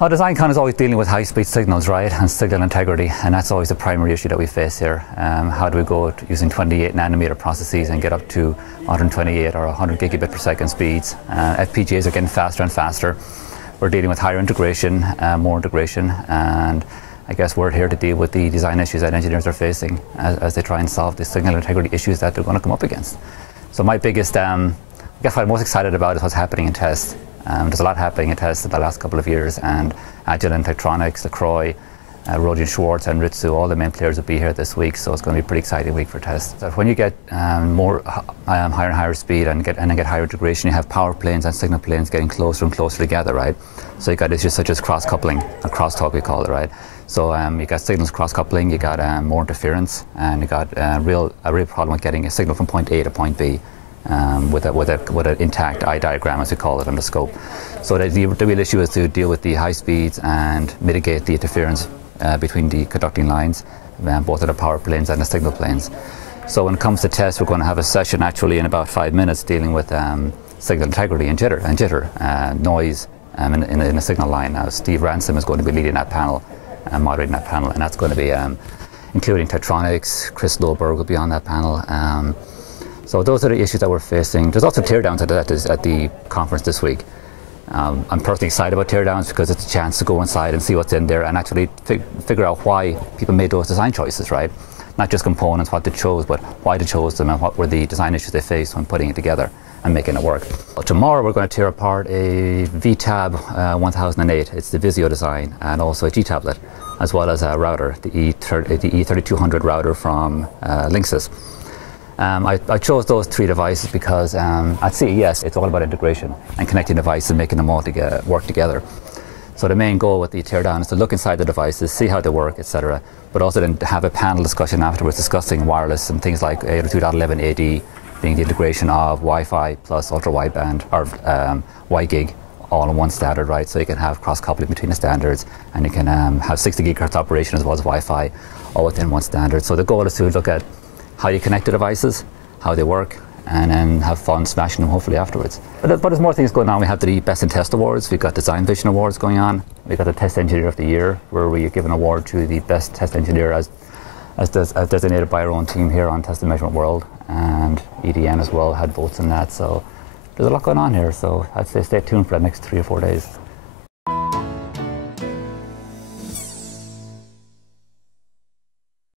Our design con is always dealing with high-speed signals, right, and signal integrity, and that's always the primary issue that we face here. How do we go using 28 nanometer processes and get up to 128 or 100 gigabit per second speeds? FPGAs are getting faster and faster. We're dealing with higher integration, more integration, and I guess we're here to deal with the design issues that engineers are facing as they try and solve the signal integrity issues that they're going to come up against. So my biggest, I guess what I'm most excited about is what's happening in test. There's a lot happening in test in the last couple of years, and Agilent, Tektronix, Acroy, Rodian Schwartz and Ritsu, all the main players will be here this week, so it's going to be a pretty exciting week for test. So when you get higher and higher speed and get higher integration, you have power planes and signal planes getting closer and closer together, right? So you got issues such as cross-coupling, or crosstalk we call it, right? So you got signals cross-coupling, you got more interference, and you got a real problem with getting a signal from point A to point B. With an intact eye diagram, as we call it, on the scope. So the real issue is to deal with the high speeds and mitigate the interference between the conducting lines, both of the power planes and the signal planes. So when it comes to test, we're going to have a session actually in about 5 minutes dealing with signal integrity and jitter, noise in a signal line. Now Steve Ransom is going to be leading that panel and moderating that panel, and that's going to be including Tektronix. Chris Loberg will be on that panel. So those are the issues that we're facing. There's also teardowns at the conference this week. I'm personally excited about teardowns because it's a chance to go inside and see what's in there and actually figure out why people made those design choices, right? Not just components, what they chose, but why they chose them and what were the design issues they faced when putting it together and making it work. Well, tomorrow we're going to tear apart a VTab 1008. It's the Visio design, and also a G tablet, as well as a router, the E3200 router from Linksys. I chose those three devices because at CES it's all about integration and connecting devices and making them all work together. So the main goal with the teardown is to look inside the devices, see how they work, etc., but also then have a panel discussion afterwards discussing wireless and things like 802.11ad being the integration of Wi-Fi plus ultra-wideband or WiGig all in one standard, right? So you can have cross-coupling between the standards, and you can have 60 gigahertz operation as well as Wi-Fi all within one standard. So the goal is to look at how you connect the devices, how they work, and then have fun smashing them hopefully afterwards. But there's more things going on. We have the Best in Test Awards, we've got Design Vision Awards going on, we've got the Test Engineer of the Year, where we give an award to the best test engineer as designated by our own team here on Test and Measurement World, and EDN as well had votes in that. So there's a lot going on here, so I'd say stay tuned for the next 3 or 4 days.